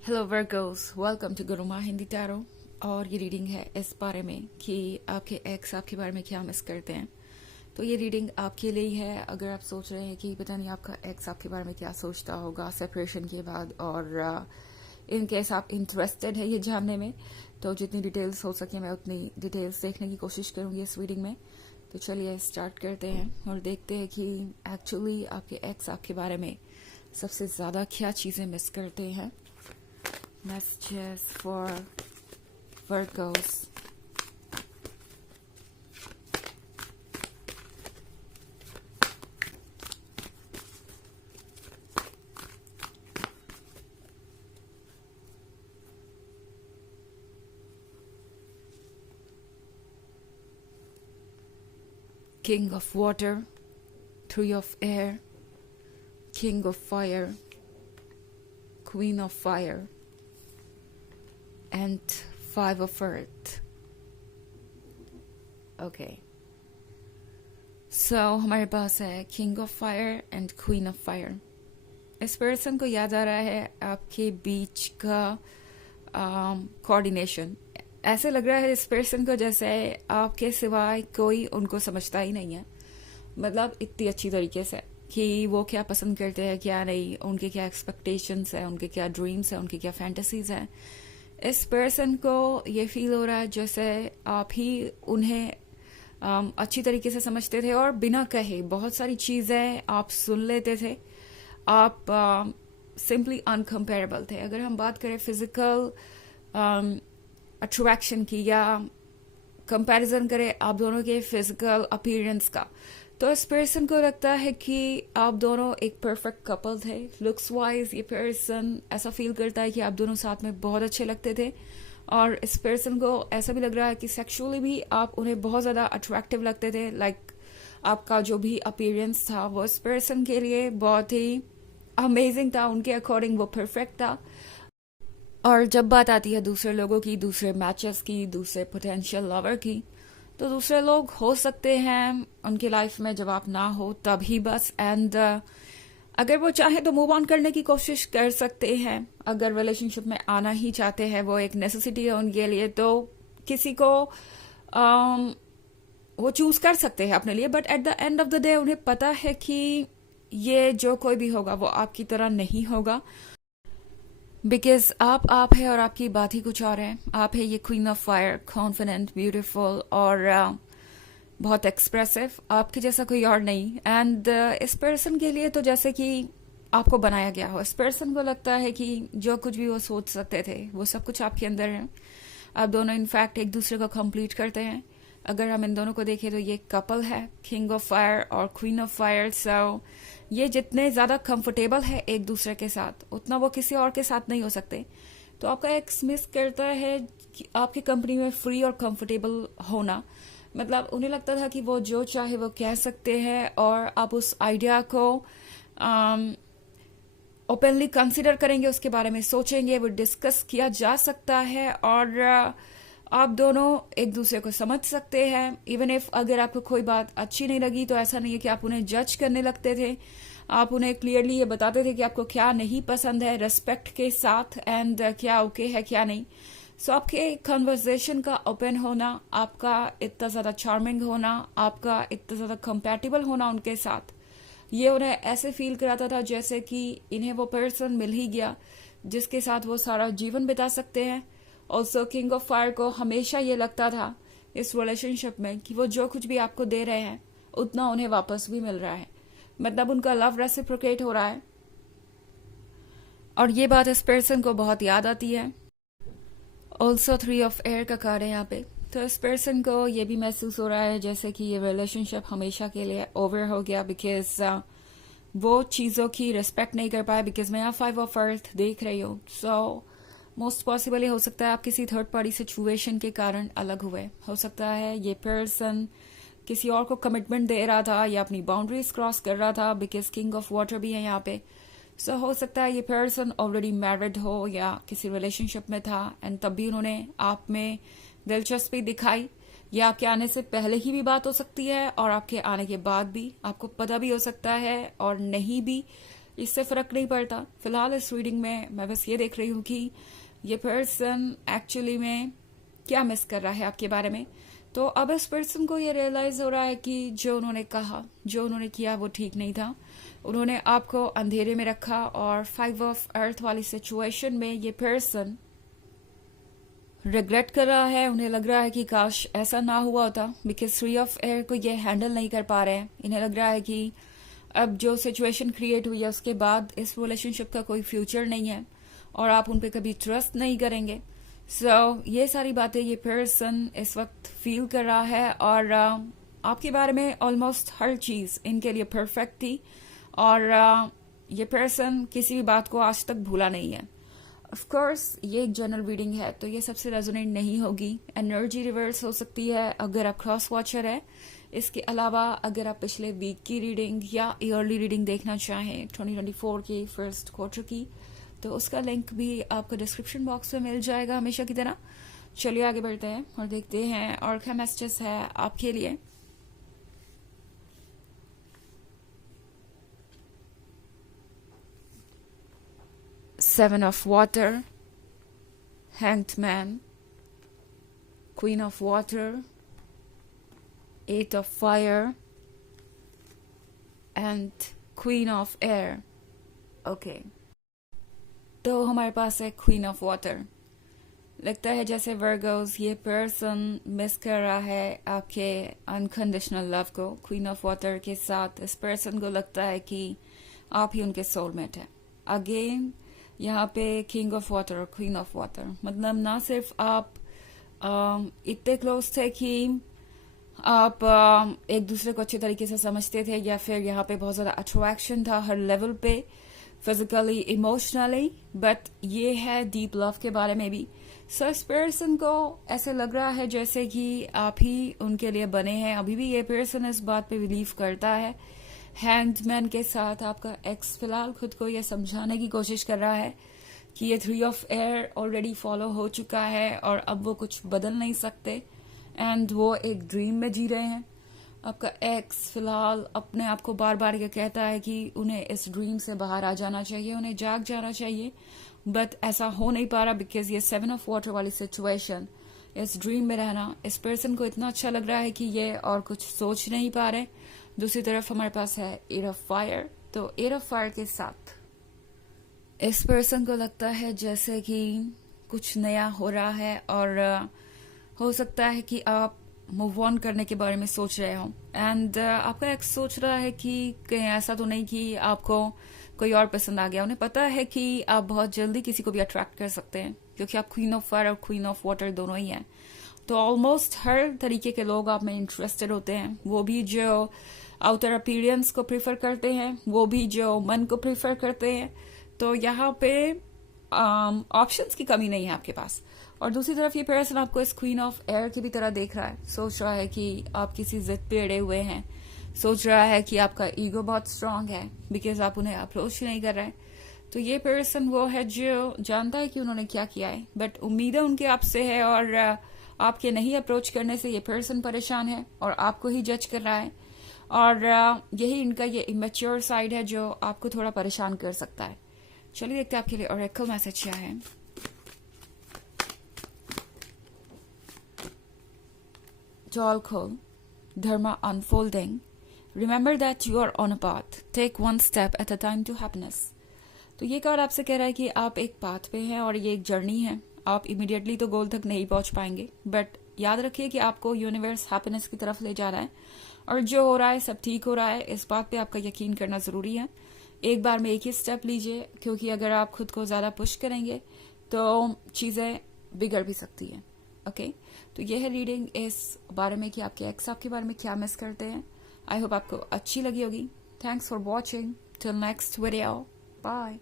Hello Virgos, welcome to Guruma Hindi tarot. और ये reading है इस बारे में कि आपके एक्स आपके बारे में क्या मिस करते हैं। तो ये रीडिंग आपके लिए ही है अगर आप सोच रहे हैं कि पता नहीं आपका एक्स आपके बारे में क्या सोचता होगा सेपरेशन के बाद, और इन केस आप इंटरेस्टेड है ये जानने में, तो जितनी डिटेल्स हो सके मैं उतनी डिटेल्स देखने की कोशिश करूंगी इस रीडिंग में। तो चलिए स्टार्ट करते हैं और देखते हैं कि एक्चुअली आपके एक्स आपके बारे में सबसे ज़्यादा क्या चीज़ें मिस करते हैं। Messages for Virgos. King of Water, Three of Air, King of Fire, Queen of Fire, and Five of Earth. Okay. So हमारे पास है King of Fire and Queen of Fire. इस पर्सन को याद आ रहा है आपके बीच का कोऑर्डिनेशन। ऐसे लग रहा है इस पर्सन को जैसे आपके सिवाय कोई उनको समझता ही नहीं है, मतलब इतनी अच्छी तरीके से कि वो क्या पसंद करते हैं क्या नहीं, उनके क्या एक्सपेक्टेशंस हैं, उनके क्या ड्रीम्स हैं, उनके क्या फैंटेसीज हैं। इस पर्सन को ये फील हो रहा है जैसे आप ही उन्हें अच्छी तरीके से समझते थे और बिना कहे बहुत सारी चीज़ें आप सुन लेते थे। आप सिंपली अनकम्पेरेबल थे। अगर हम बात करें फिजिकल अट्रैक्शन की या कंपैरिजन करें आप दोनों के फिजिकल अपीयरेंस का, तो इस पर्सन को लगता है कि आप दोनों एक परफेक्ट कपल थे। लुक्स वाइज ये पर्सन ऐसा फील करता है कि आप दोनों साथ में बहुत अच्छे लगते थे, और इस पर्सन को ऐसा भी लग रहा है कि सेक्सुअली भी आप उन्हें बहुत ज़्यादा अट्रैक्टिव लगते थे। लाइक आपका जो भी अपीयरेंस था वो इस पर्सन के लिए बहुत ही अमेजिंग था, उनके अकॉर्डिंग वो परफेक्ट था। और जब बात आती है दूसरे लोगों की, दूसरे मैचेस की, दूसरे पोटेंशियल लवर की, तो दूसरे लोग हो सकते हैं उनकी लाइफ में जब आप ना हो तभी बस। एंड अगर वो चाहे तो मूव ऑन करने की कोशिश कर सकते हैं। अगर रिलेशनशिप में आना ही चाहते हैं, वो एक नेसेसिटी है उनके लिए, तो किसी को वो चूज कर सकते हैं अपने लिए। But at the end of the day उन्हें पता है कि ये जो कोई भी होगा वो आपकी तरह नहीं होगा, बिकॉज आप है और आपकी बात ही कुछ और है। आप है ये queen of fire, confident, beautiful और बहुत एक्सप्रेसिव, आपके जैसा कोई और नहीं। एंड इस पर्सन के लिए तो जैसे कि आपको बनाया गया हो। इस पर्सन को लगता है कि जो कुछ भी वो सोच सकते थे वो सब कुछ आपके अंदर है। आप दोनों इनफैक्ट एक दूसरे को कंप्लीट करते हैं। अगर हम इन दोनों को देखें तो ये कपल है, किंग ऑफ फायर और क्वीन ऑफ फायर। सो ये जितने ज़्यादा कंफर्टेबल है एक दूसरे के साथ, उतना वो किसी और के साथ नहीं हो सकते। तो आपका एक्स मिस करता है कि आपकी कंपनी में फ्री और कंफर्टेबल होना। मतलब उन्हें लगता था कि वो जो चाहे वो कह सकते हैं, और आप उस आइडिया को ओपनली कंसिडर करेंगे, उसके बारे में सोचेंगे, वो डिस्कस किया जा सकता है, और आप दोनों एक दूसरे को समझ सकते हैं। इवन इफ अगर आपको कोई बात अच्छी नहीं लगी तो ऐसा नहीं है कि आप उन्हें जज करने लगते थे। आप उन्हें क्लियरली ये बताते थे कि आपको क्या नहीं पसंद है, रेस्पेक्ट के साथ, एंड क्या ओके है क्या नहीं। सो आपके कन्वर्सेशन का ओपन होना, आपका इतना ज़्यादा चार्मिंग होना, आपका इतना ज़्यादा कंपैटिबल होना उनके साथ, ये उन्हें ऐसे फील कराता था जैसे कि इन्हें वो पर्सन मिल ही गया जिसके साथ वो सारा जीवन बिता सकते हैं। ऑल्सो किंग ऑफ फायर को हमेशा ये लगता था इस रिलेशनशिप में कि वो जो कुछ भी आपको दे रहे हैं उतना उन्हें वापस भी मिल रहा है, मतलब उनका लव रेसिप्रोकेट हो रहा है। और ये बात इस पर्सन को बहुत याद आती है। ऑल्सो थ्री ऑफ एयर का कार्ड है यहाँ पे, तो इस पर्सन को ये भी महसूस हो रहा है जैसे कि ये रिलेशनशिप हमेशा के लिए ओवर हो गया, बिकॉज वो चीज़ों की रिस्पेक्ट नहीं कर पाए। बिकॉज मैं यहाँ फाइव ऑफ अर्थ देख रही हूँ। सो मोस्ट पॉसिबल हो सकता है आप किसी थर्ड पार्टी सिचुएशन के कारण अलग हुए। हो सकता है ये पर्सन किसी और को कमिटमेंट दे रहा था या अपनी बाउंड्रीज क्रॉस कर रहा था, बिकॉज किंग ऑफ वाटर भी है यहाँ पे। सो हो सकता है ये पर्सन ऑलरेडी मैरिड हो या किसी रिलेशनशिप में था, एंड तब भी उन्होंने आप में दिलचस्पी दिखाई, या आपके आने से पहले ही भी बात हो सकती है और आपके आने के बाद भी आपको पता भी हो सकता है और नहीं भी। इससे फर्क नहीं पड़ता। फिलहाल इस रीडिंग में मैं बस ये देख रही हूँ कि ये पर्सन एक्चुअली में क्या मिस कर रहा है आपके बारे में। तो अब इस पर्सन को ये रियलाइज हो रहा है कि जो उन्होंने कहा, जो उन्होंने किया वो ठीक नहीं था। उन्होंने आपको अंधेरे में रखा और 5 ऑफ अर्थ वाली सिचुएशन में ये पर्सन रिग्रेट कर रहा है। उन्हें लग रहा है कि काश ऐसा ना हुआ होता, बिकॉज 3 ऑफ एयर को ये हैंडल नहीं कर पा रहे हैं। इन्हें लग रहा है कि अब जो सिचुएशन क्रिएट हुई है उसके बाद इस रिलेशनशिप का कोई फ्यूचर नहीं है और आप उन पर कभी ट्रस्ट नहीं करेंगे। ये सारी बातें ये पर्सन इस वक्त फील कर रहा है और आपके बारे में ऑलमोस्ट हर चीज इनके लिए परफेक्ट थी और ये पर्सन किसी भी बात को आज तक भूला नहीं है। ऑफ कोर्स ये एक जनरल रीडिंग है तो ये सबसे रेजोनेट नहीं होगी। एनर्जी रिवर्स हो सकती है अगर आप क्रॉस वॉचर है। इसके अलावा अगर आप पिछले वीक की रीडिंग या ईयरली रीडिंग देखना चाहें 2024 की फर्स्ट क्वार्टर की, तो उसका लिंक भी आपको डिस्क्रिप्शन बॉक्स में मिल जाएगा हमेशा की तरह। चलिए आगे बढ़ते हैं और देखते हैं और क्या मैसेजेस है आपके लिए। Seven of water, hanged man, queen of water, 8 of fire and queen of air. Okay. तो हमारे पास है क्वीन ऑफ वाटर। लगता है जैसे वर्गोस ये पर्सन मिस कर रहा है आपके अनकंडीशनल लव को। क्वीन ऑफ वाटर के साथ इस पर्सन को लगता है कि आप ही उनके सोलमेट है। अगेन यहाँ पे किंग ऑफ वाटर और क्वीन ऑफ वाटर, मतलब ना सिर्फ आप इतने क्लोज थे कि आप एक दूसरे को अच्छे तरीके से समझते थे या फिर यहाँ पे बहुत ज्यादा अट्रैक्शन था हर लेवल पे, फिजिकली इमोशनली, बट ये है डीप लव के बारे में भी। सो इस पर्सन को ऐसे लग रहा है जैसे कि आप ही उनके लिए बने हैं। अभी भी ये पर्सन इस बात पे बिलीव करता है। हैंग्ड मैन के साथ आपका एक्स फिलहाल खुद को ये समझाने की कोशिश कर रहा है कि ये 3 ऑफ एयर ऑलरेडी फॉलो हो चुका है और अब वो कुछ बदल नहीं सकते एंड वो एक ड्रीम में जी रहे हैं। आपका एक्स फिलहाल अपने आप को बार बार ये कहता है कि उन्हें इस ड्रीम से बाहर आ जाना चाहिए, उन्हें जाग जाना चाहिए, बट ऐसा हो नहीं पा रहा बिकॉज ये 7 ऑफ वाटर वाली सिचुएशन, इस ड्रीम में रहना इस पर्सन को इतना अच्छा लग रहा है कि ये और कुछ सोच नहीं पा रहे। दूसरी तरफ हमारे पास है 8 ऑफ फायर। तो 8 ऑफ फायर के साथ इस पर्सन को लगता है जैसे कि कुछ नया हो रहा है और हो सकता है कि आप मूव ऑन करने के बारे में सोच रहे हो एंड आपका एक्स सोच रहा है कि कहीं ऐसा तो नहीं कि आपको कोई और पसंद आ गया। उन्हें पता है कि आप बहुत जल्दी किसी को भी अट्रैक्ट कर सकते हैं क्योंकि आप क्वीन ऑफ फायर और क्वीन ऑफ वाटर दोनों ही हैं। तो ऑलमोस्ट हर तरीके के लोग आप में इंटरेस्टेड होते हैं, वो भी जो आउटर अपीयरेंस को प्रीफर करते हैं, वो भी जो मन को प्रीफर करते हैं। तो यहाँ पे ऑप्शंस की कमी नहीं है आपके पास। और दूसरी तरफ ये पर्सन आपको इस क्वीन ऑफ एयर की भी तरह देख रहा है, सोच रहा है कि आप किसी जिद पे अड़े हुए हैं, सोच रहा है कि आपका ईगो बहुत स्ट्रांग है बिकॉज आप उन्हें अप्रोच ही नहीं कर रहे। तो ये पर्सन वो है जो जानता है कि उन्होंने क्या किया है बट उम्मीदें उनके आपसे है और आपके नहीं अप्रोच करने से ये पर्सन परेशान है और आपको ही जज कर रहा है और यही इनका ये इमेच्योर साइड है जो आपको थोड़ा परेशान कर सकता है। चलिए देखते हैं आपके लिए ऑरेकल मैसेज क्या है। Joalkol, Dharma unfolding. Remember that you are on a path. Take one step at a time to happiness. तो ये कार्ड आपसे कह रहा है कि आप एक पाथ पे हैं और ये एक जर्नी है। आप इमीडिएटली तो गोल तक नहीं पहुंच पाएंगे बट याद रखिए कि आपको यूनिवर्स हैप्पीनेस की तरफ ले जा रहा है और जो हो रहा है सब ठीक हो रहा है। इस बात पे आपका यकीन करना जरूरी है। एक बार में एक ही स्टेप लीजिए क्योंकि अगर आप खुद को ज्यादा पुश करेंगे तो चीजें बिगड़ भी सकती है। ओके तो यह है रीडिंग इस बारे में कि आपके एक्स आपके बारे में क्या मिस करते हैं। आई होप आपको अच्छी लगी होगी। Thanks for watching. Till next video, bye.